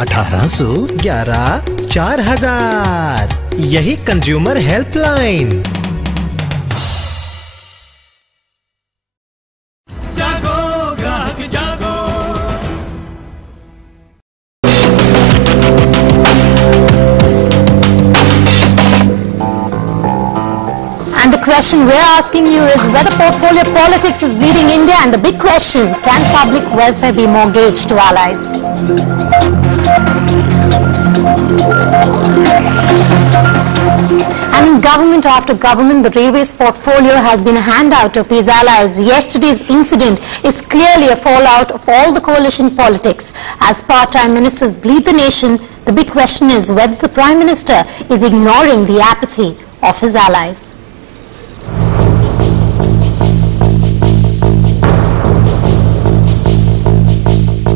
1811-4000। यही consumer helpline. जागो ग्राहक जागो। And the question we're asking you is whether portfolio politics is bleeding India, and the big question, can public welfare be mortgaged to allies? And in government after government, the railways portfolio has been a handout to appease allies. Yesterday's incident is clearly a fallout of all the coalition politics. As part-time ministers bleed the nation, the big question is whether the Prime Minister is ignoring the apathy of his allies.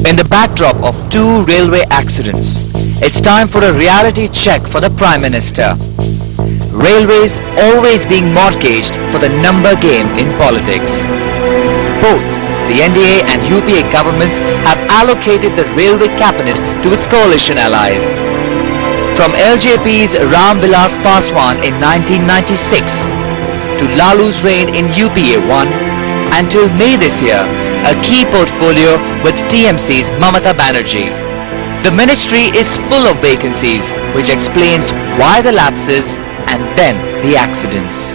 In the backdrop of 2 railway accidents, it's time for a reality check for the Prime Minister. Railways always being mortgaged for the number game in politics. Both the NDA and UPA governments have allocated the railway cabinet to its coalition allies. From LJP's Ram Vilas Paswan in 1996 to Lalu's reign in UPA 1 until May this year, a key portfolio with TMC's Mamata Banerjee. The ministry is full of vacancies, which explains why the lapses and then the accidents.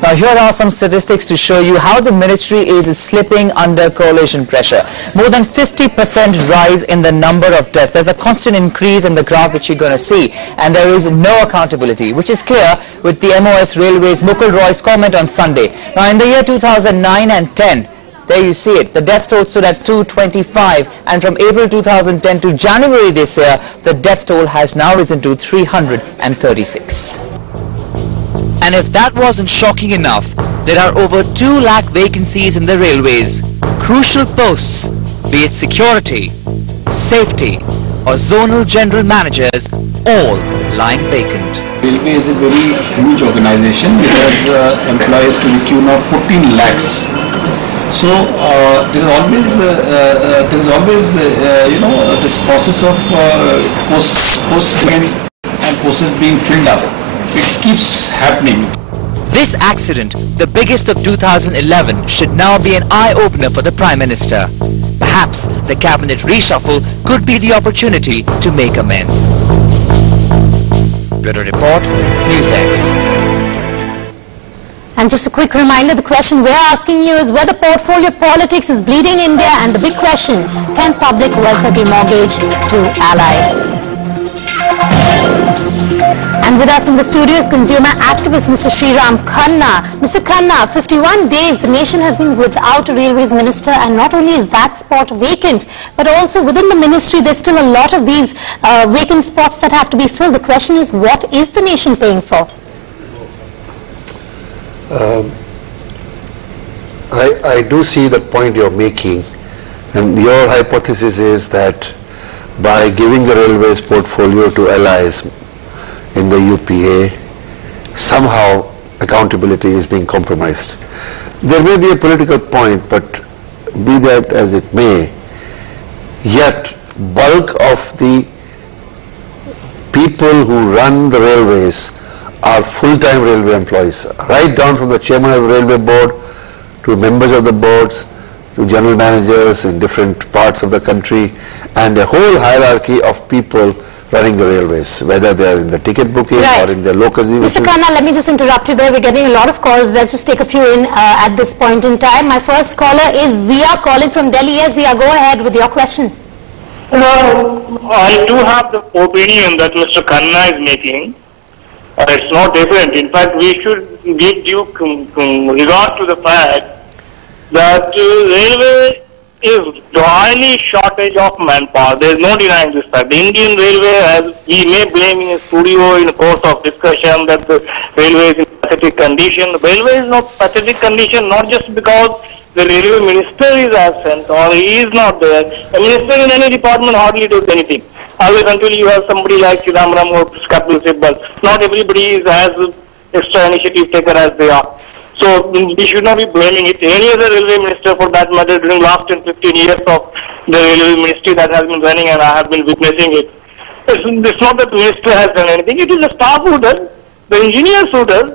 Now here are some statistics to show you how the ministry is slipping under coalition pressure. More than 50% rise in the number of deaths. There's a constant increase in the graph which you're going to see, and there is no accountability, which is clear with the MOS Railways Mukul Roy's comment on Sunday. Now in the year 2009 and 10, there you see it, the death toll stood at 225, and from April 2010 to January this year, the death toll has now risen to 336. And if that wasn't shocking enough, there are over 2 lakh vacancies in the railways. Crucial posts, be it security, safety or zonal general managers, all lying vacant. Railway is a very huge organization. It has employees to the tune of 14 lakhs. So there is always this process of posts and posts being filled up. It keeps happening. This accident, the biggest of 2011, should now be an eye-opener for the Prime Minister. Perhaps the cabinet reshuffle could be the opportunity to make amends. Bureau Report, NewsX. And just a quick reminder, the question we're asking you is whether portfolio politics is bleeding India, and the big question, can public welfare be mortgaged to allies? And with us in the studio is consumer activist Mr. Prof.S.R.Khanna. Mr. Khanna, 51 days the nation has been without a railways minister, and not only is that spot vacant, but also within the ministry there's still a lot of these vacant spots that have to be filled. The question is, what is the nation paying for? I do see the point you're making, and your hypothesis is that by giving the railways portfolio to allies in the UPA, somehow accountability is being compromised. There may be a political point, but be that as it may, yet bulk of the people who run the railways are full-time railway employees, right down from the chairman of the railway board to members of the boards to general managers in different parts of the country, and a whole hierarchy of people running the railways, whether they are in the ticket booking or in their locals. Mr. Khanna, let me just interrupt you there. We're getting a lot of calls. Let's just take a few in at this point in time. My first caller is Zia calling from Delhi. Yes, Zia, go ahead with your question. Well, I do have the opinion that Mr. Khanna is making. It's not different. In fact, we should give due regard to the fact that railway is highly shortage of manpower. There is no denying this fact. The Indian Railway, as he may blame in a studio in the course of discussion that the railway is in pathetic condition. The railway is not pathetic condition, not just because the railway minister is absent or he is not there. A minister in any department hardly does anything. Always until you have somebody like Chidambaram or Kapil Sibal. Not everybody is as extra initiative taker as they are. So we should not be blaming it. Any other railway minister for that matter during last 10-15 years of the railway ministry that has been running, and I have been witnessing it. It's not that the minister has done anything. It is the staff who does, the engineers who does.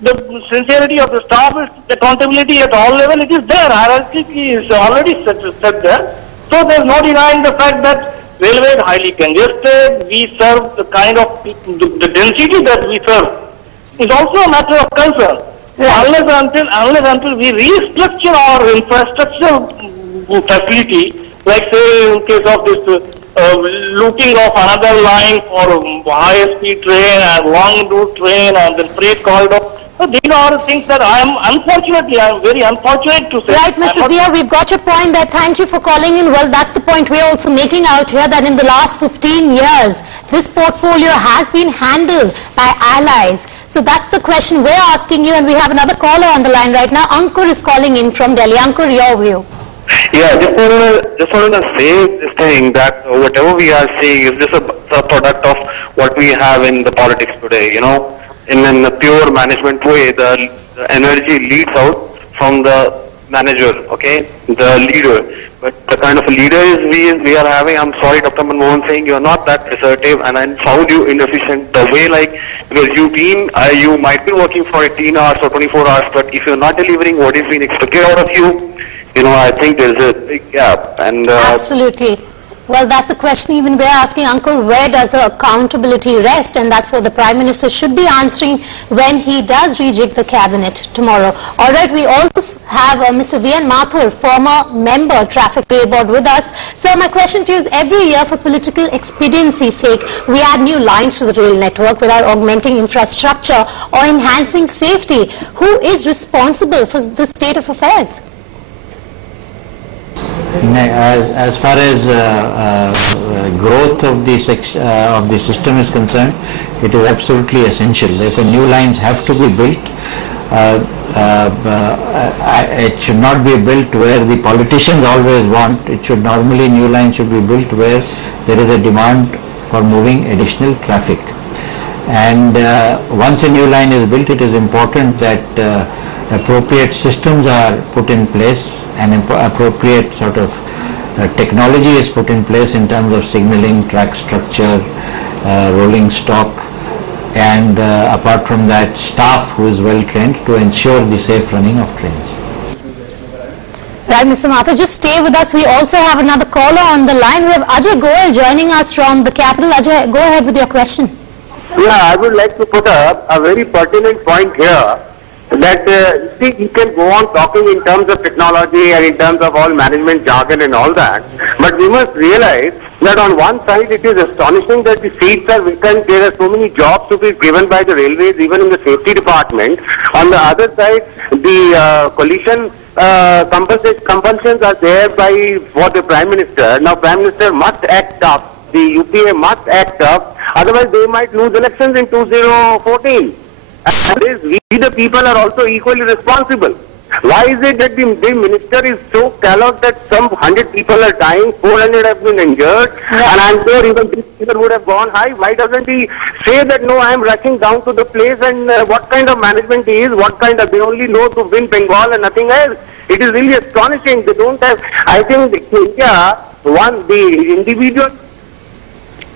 The sincerity of the staff, is accountability at all level, it is there. Hierarchy is already set there. So there is no denying the fact that railway is highly congested. We serve the kind of, the density that we serve is also a matter of concern. Unless until we restructure our infrastructure facility, like say in case of this looting of another line for high-speed train and long route train and the freight corridor. So these are things that I am very unfortunate to say. Right, Mr. Zia, we've got your point there. Thank you for calling in. Well, that's the point we're also making out here, that in the last 15 years, this portfolio has been handled by allies. So that's the question we're asking you, and we have another caller on the line right now. Ankur is calling in from Delhi. Ankur, your view. Yeah, just want to say this thing that whatever we are seeing is just a product of what we have in the politics today, you know. In a pure management way, the energy leads out from the manager, okay, the leader. But the kind of leaders we are having, I'm sorry, Dr. Manmohan saying you're not that assertive, and I found you inefficient. The way, like, because you might be working for 18 hours or 24 hours, but if you're not delivering what is being expected out of you, you know, I think there's a big gap. And absolutely. Well, that's the question even we're asking, Ankur, where does the accountability rest? And that's what the Prime Minister should be answering when he does rejig the cabinet tomorrow. All right, we also have Mr. V.N. Mathur, former member, Traffic Rail Board, with us. So my question to you is, every year for political expediency's sake, we add new lines to the rail network without augmenting infrastructure or enhancing safety. Who is responsible for this state of affairs? As far as growth of the system is concerned, it is absolutely essential. If new lines have to be built, it should not be built where the politicians always want. It should normally, new lines should be built where there is a demand for moving additional traffic. And once a new line is built, it is important that appropriate systems are put in place, and appropriate sort of technology is put in place in terms of signaling, track structure, rolling stock, and apart from that, staff who is well trained to ensure the safe running of trains. Right, Mr. Mathur, just stay with us. We also have another caller on the line. We have Ajay Goel joining us from the capital. Ajay, go ahead with your question. Yeah, I would like to put up a very pertinent point here. That see, you can go on talking in terms of technology and in terms of all management jargon and all that, but we must realize that on one side it is astonishing that the seats are vacant. There are so many jobs to be given by the railways, even in the safety department. On the other side, the collision compulsions are there for the Prime Minister. Now Prime Minister must act up. The UPA must act up. Otherwise they might lose elections in 2014. And we the people are also equally responsible. Why is it that the minister is so callous that some 100 people are dying, 400 have been injured, and I'm sure even this figure would have gone high? Why doesn't he say that no, I am rushing down to the place, and what kind of management he is, they only know to win Bengal and nothing else? It is really astonishing. They don't have, I think India, the individual.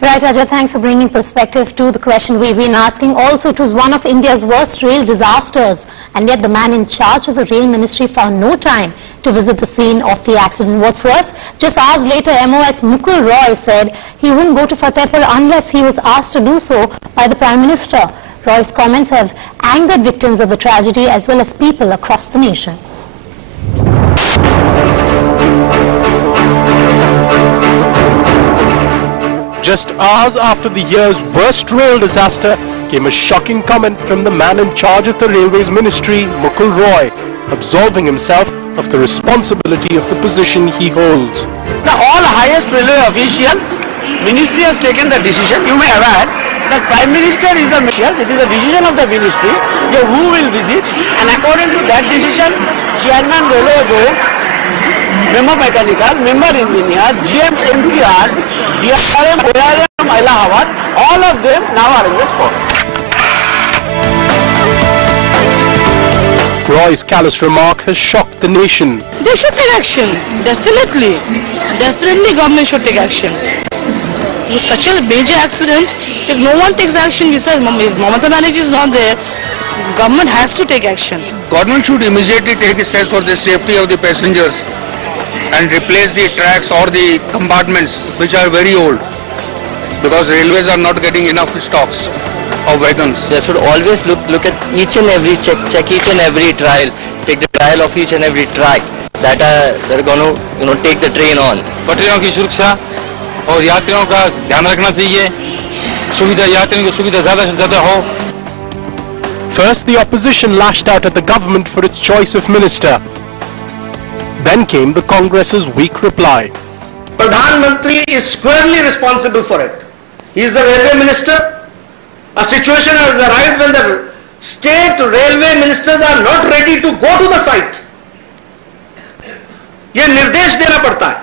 Right, Ajay, thanks for bringing perspective to the question we've been asking. Also, it was one of India's worst rail disasters, and yet the man in charge of the rail ministry found no time to visit the scene of the accident. What's worse, just hours later, MOS Mukul Roy said he wouldn't go to Fatehpur unless he was asked to do so by the Prime Minister. Roy's comments have angered victims of the tragedy as well as people across the nation. Just hours after the year's worst rail disaster came a shocking comment from the man in charge of the Railways Ministry, Mukul Roy, absolving himself of the responsibility of the position he holds. The all highest railway officials, ministry has taken the decision. You may aware that Prime Minister is the official. It is the decision of the ministry who will visit, and according to that decision, Chairman Railway Board, Member Mechanical, Member Engineer, GM NCR, DRM, ORM, Allahabad, all of them now are in the spot. Roy's callous remark has shocked the nation. They should take action. Definitely. Definitely government should take action. It was such a major accident. If no one takes action besides Mamata Banerjee is not there, government has to take action. Government should immediately take steps for the safety of the passengers and replace the tracks or the compartments which are very old, because railways are not getting enough stocks of wagons. They should always look at each and every check each and every trial, take the trial of each and every track that they're going to take the train on. पटरियों की सुरक्षा और यात्रियों का ध्यान रखना चाहिए, सुविधा यात्रियों की सुविधा ज़्यादा से ज़्यादा हो. First, the opposition lashed out at the government for its choice of minister. Then came the Congress's weak reply. Pradhan Mantri is squarely responsible for it. He is the railway minister. A situation has arrived when the state railway ministers are not ready to go to the site. ये निर्देश देना पड़ता है.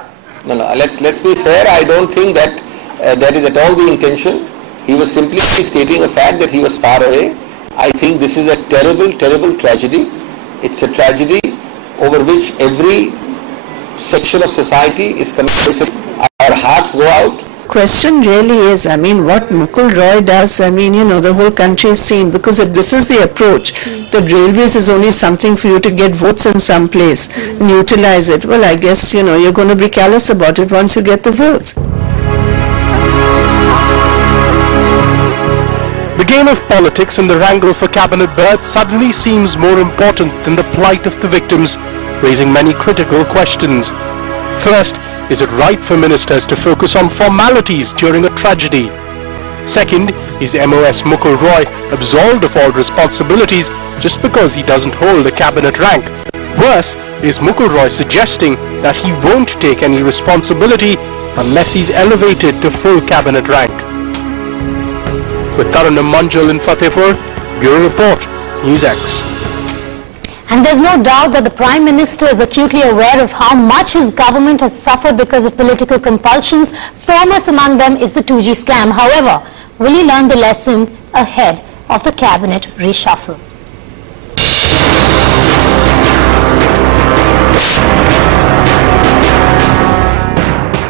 No, let's be fair. I don't think that that is at all the intention. He was simply stating a fact that he was far away. I think this is a terrible, terrible tragedy. It's a tragedy over which every section of society is complicit. Our hearts go out. Question really is, I mean, what Mukul Roy does, I mean, the whole country is seeing, because if this is the approach, that railways is only something for you to get votes in some place and utilize it. Well, I guess, you're going to be callous about it once you get the votes. The game of politics and the wrangle for cabinet berths suddenly seems more important than the plight of the victims, raising many critical questions. First, is it right for ministers to focus on formalities during a tragedy? Second, is MOS Mukul Roy absolved of all responsibilities just because he doesn't hold a cabinet rank? Worse, is Mukul Roy suggesting that he won't take any responsibility unless he's elevated to full cabinet rank? With Taranam Manjul in Fatehpur, Bureau Report, News X. And there's no doubt that the Prime Minister is acutely aware of how much his government has suffered because of political compulsions. Foremost among them is the 2G scam. However, will he learn the lesson ahead of the cabinet reshuffle?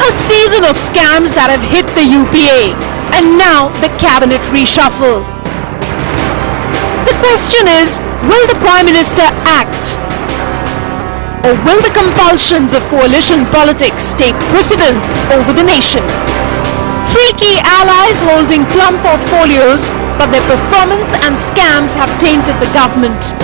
A season of scams that have hit the UPA, and now the cabinet reshuffle. The question is, will the Prime Minister act? Or will the compulsions of coalition politics take precedence over the nation? Three key allies holding plum portfolios, but their performance and scams have tainted the government.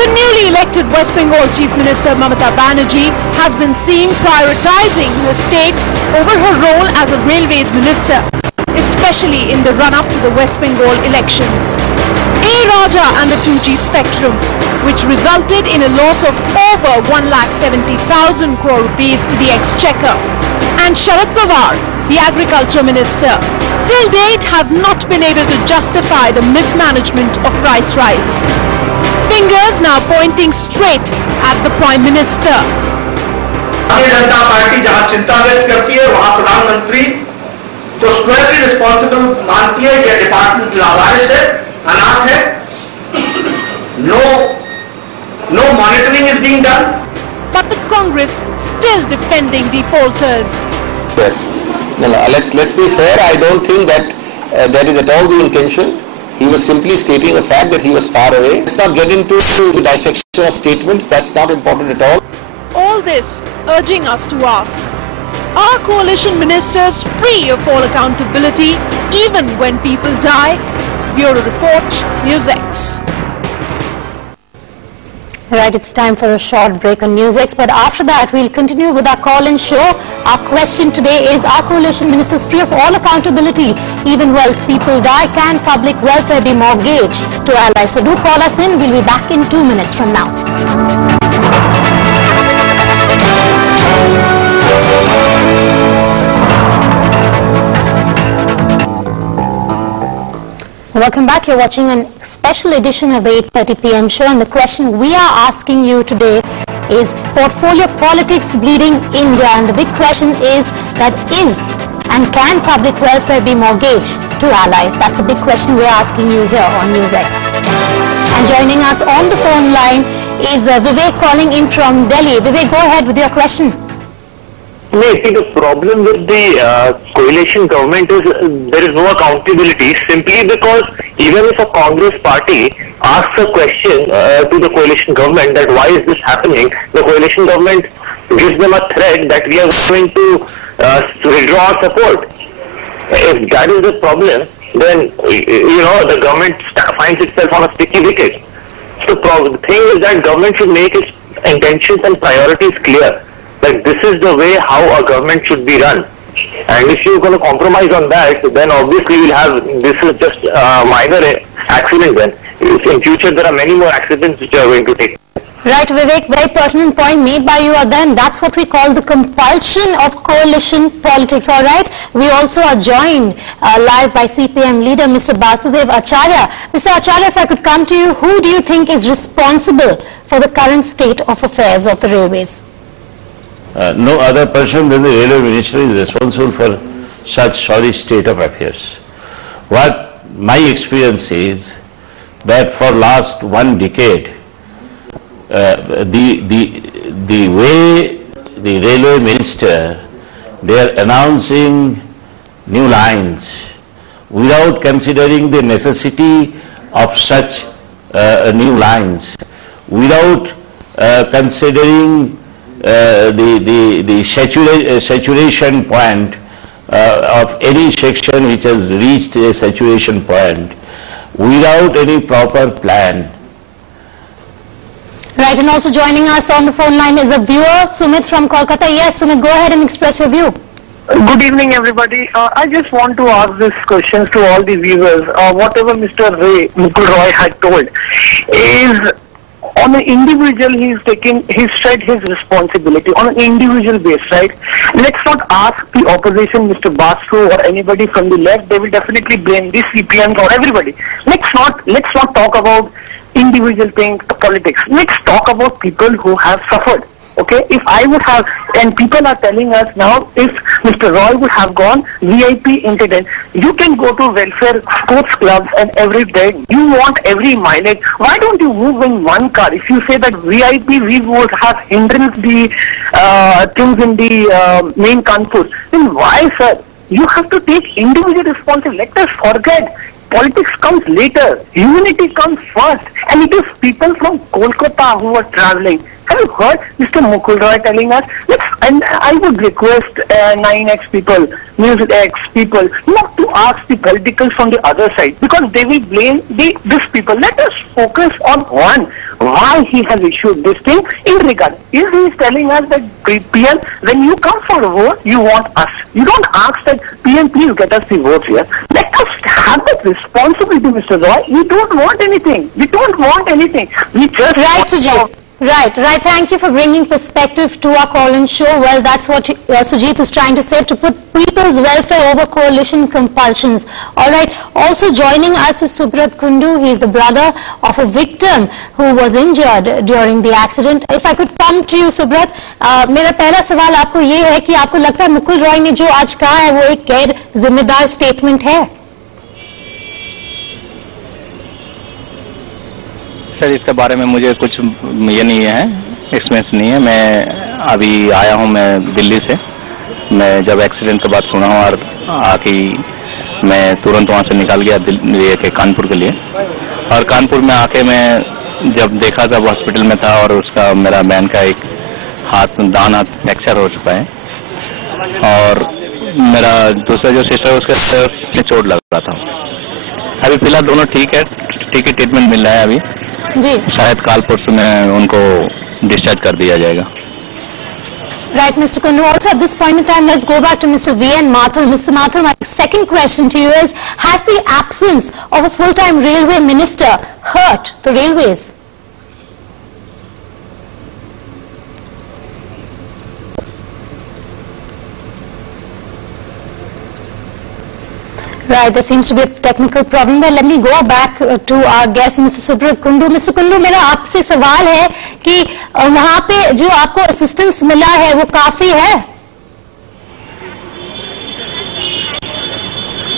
The newly elected West Bengal Chief Minister Mamata Banerjee has been seen prioritizing her state over her role as a railways minister, especially in the run-up to the West Bengal elections. A. Raja and the 2G spectrum, which resulted in a loss of over 1,70,000 crore rupees to the exchequer, and Sharad Pawar, the agriculture minister, till date has not been able to justify the mismanagement of price rise. Fingers now pointing straight at the Prime Minister. Bharatiya Janata party जहां चिंता व्यक्त करती है, वहां प्रधानमंत्री को स्क्वायरली responsible मानती है. यह डिपार्टमेंट लावारिस है, अनाथ है. No monitoring is being done. But the Congress still defending defaulters. Yes. No, let's be fair. I don't think that that is at all the intention. He was simply stating a fact that he was far away. Let's not get into the dissection of statements. That's not important at all. All this urging us to ask, are coalition ministers free of all accountability even when people die? Bureau Report, News X. Right, it's time for a short break on News X, but after that we'll continue with our call-in show. Our question today is, are coalition ministers free of all accountability even while people die? Can public welfare be mortgaged to allies? So do call us in. We'll be back in 2 minutes from now. Welcome back. You're watching a special edition of the 8:30 p.m. show, and the question we are asking you today is portfolio politics bleeding India, and the big question is that is and can public welfare be mortgaged to allies? That's the big question we're asking you here on News X. And joining us on the phone line is Vivek calling in from Delhi. Vivek, go ahead with your question. No, see, the problem with the coalition government is there is no accountability, simply because even if a Congress party asks a question to the coalition government that why is this happening, the coalition government gives them a threat that we are going to withdraw our support. If that is the problem, then the government finds itself on a sticky wicket. So the thing is that government should make its intentions and priorities clear. Like this is the way how a government should be run. And if you're going to compromise on that, then obviously we'll have, this is just a minor accident then. In future there are many more accidents which are going to take. Right, Vivek, very pertinent point made by you, then that's what we call the compulsion of coalition politics, all right? We also are joined live by CPM leader Mr. Basudev Acharya. Mr. Acharya, if I could come to you, who do you think is responsible for the current state of affairs of the railways? No other person than the railway minister is responsible for such sorry state of affairs. What my experience is that for last 1 decade, the way the railway minister, they are announcing new lines without considering the necessity of such new lines, without considering the saturation point of any section which has reached a saturation point, without any proper plan. Right, and also joining us on the phone line is a viewer, Sumit from Kolkata. Yes, Sumit, go ahead and express your view. Good evening, everybody. I just want to ask these questions to all the viewers. Whatever Mr. Mukul Roy had told is, on an individual, he's said his responsibility on an individual basis, right? Let's not ask the opposition, Mr. Basu or anybody from the left. They will definitely blame the CPM or everybody. Let's not talk about individual things, politics. Let's talk about people who have suffered. Okay, if I would have, and people are telling us now, if Mr. Roy would have gone VIP incident, you can go to welfare sports clubs and every day, you want every mileage. Why don't you move in one car? If you say that VIP, we would have hindrance the things in the main Kanpur, then why, sir? You have to take individual responsibility. Let us forget. Politics comes later. Unity comes first. And it is people from Kolkata who are traveling. Have you heard Mr. Mukul Roy telling us? And I would request 9X people, Music X people, not to ask the politicals from the other side, because they will blame these people. Let us focus on one. Why he has issued this thing in regard. Is he telling us that PM, when you come for a vote, you want us. You don't ask that PM, please get us the votes here. Let us have that responsibility, Mr. Roy. We don't want anything. We don't want anything. We just right, Sujit. Right. Thank you for bringing perspective to our call-in show. Well, that's what Sujit is trying to say, to put people's welfare over coalition compulsions. All right. Also joining us is Subrat Kundu. He is the brother of a victim who was injured during the accident. If I could come to you, Subrat, मेरा पहला सवाल आपको ये है कि आपको लगता है मुकुल रॉय ने जो आज कहा है वो एक गैर जिम्मेदार स्टेटमेंट है? सर, इसके बारे में मुझे कुछ ये नहीं है, एक्सपीरियंस नहीं है। मैं अभी आया हूँ मैं दिल्ली से। मैं जब एक्सीडेंट के बाद सुना हूँ और आके मैं तुरंत वहाँ से निकल गया दिल्ली के कानपुर के लिए। और कानपुर में आके मैं जब देखा तब हॉस्पिटल में था और उसका मेरा बहन का एक दान हाथ फ्रैक्चर हो चुका है और मेरा दूसरा जो सिस्टर है उसके चोट लग रहा था। अभी फिलहाल दोनों ठीक है ट्रीटमेंट मिल रहा है अभी जी। शायद काल परसों में उनको डिस्चार्ज कर दिया जाएगा। Right, Mr. Kundu. Also at this point in time, let's go back to Mr. V.N. Mathur. Mr. Mathur, my second question to you is, has the absence of a full-time railway minister hurt the railways? Right, there seems to be a technical problem there. Let me go back to our guest, Mr. Subrat Kundu. Mr. Kundu, मेरा आपसे सवाल है कि वहाँ पे जो आपको assistance मिला है वो काफी है?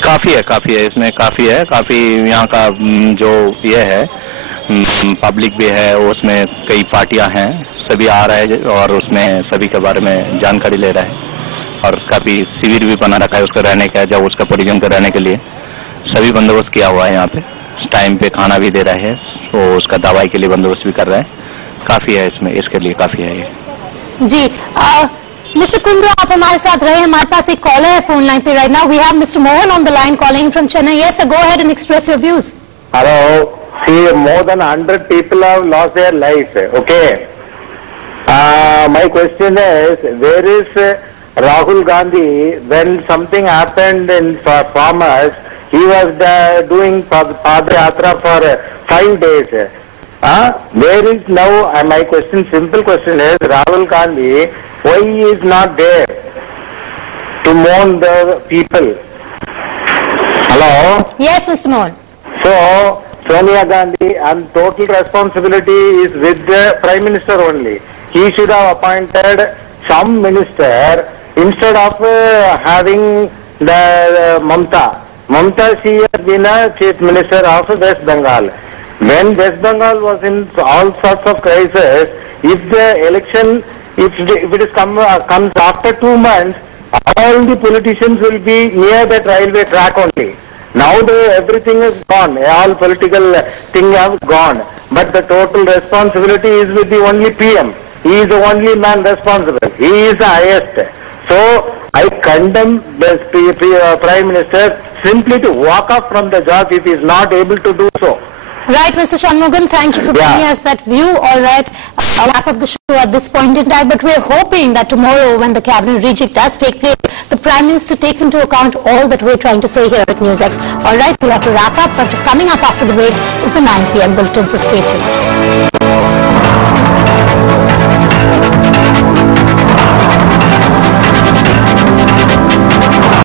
काफी है, इसमें काफी है। काफी यहाँ का जो ये है पब्लिक भी है, उसमें कई पार्टियां हैं, सभी आ रहे हैं और उसमें सभी के बारे में जानकारी ले रहे हैं और काफी शिविर भी बना रखा है उसका रहने का, जब उसका परिजन का रहने के लिए सभी बंदोबस्त किया हुआ है। यहाँ पे टाइम पे खाना भी दे रहे हैं, तो उसका दवाई के लिए बंदोबस्त भी कर रहे हैं। काफी है इसमें, इसके लिए काफी है ये। जी मिस्टर कुंद्रा, आप हमारे साथ रहे। हमारे पास एक कॉलर है फोन लाइन पे right now. We have mister Mohan on the line calling from Chennai. Yes, go ahead and express your views. Hello. See, more than 100 people have lost their lives. Okay. My question is, where is Rahul Gandhi when something happened in farmers? He was doing Padayatra for 5 days. Where is now? My question, simple question is, Rahul Gandhi, why he is not there to mourn the people? Hello. Yes, Mr. Mohan. So, Sonia Gandhi, and total responsibility is with the Prime Minister only. He should have appointed some minister instead of having the Mamta. Mamta, she has been a Chief Minister of West Bengal. When West Bengal was in all sorts of crisis, if the election, if it is comes after 2 months, all the politicians will be near that railway track only. Now everything is gone, all political things have gone, but the total responsibility is with the only PM. He is the only man responsible. He is the highest. So I condemn the Prime Minister simply to walk off from the job if he is not able to do so. Right, Mr. Shanmugam, thank you for bringing us that view. All right, I'll wrap up the show at this point in time, but we're hoping that tomorrow when the cabinet reject does take place, the Prime Minister takes into account all that we're trying to say here at NewsX. All right, we'll have to wrap up, but coming up after the break is the 9 p.m. bulletin, so stay tuned.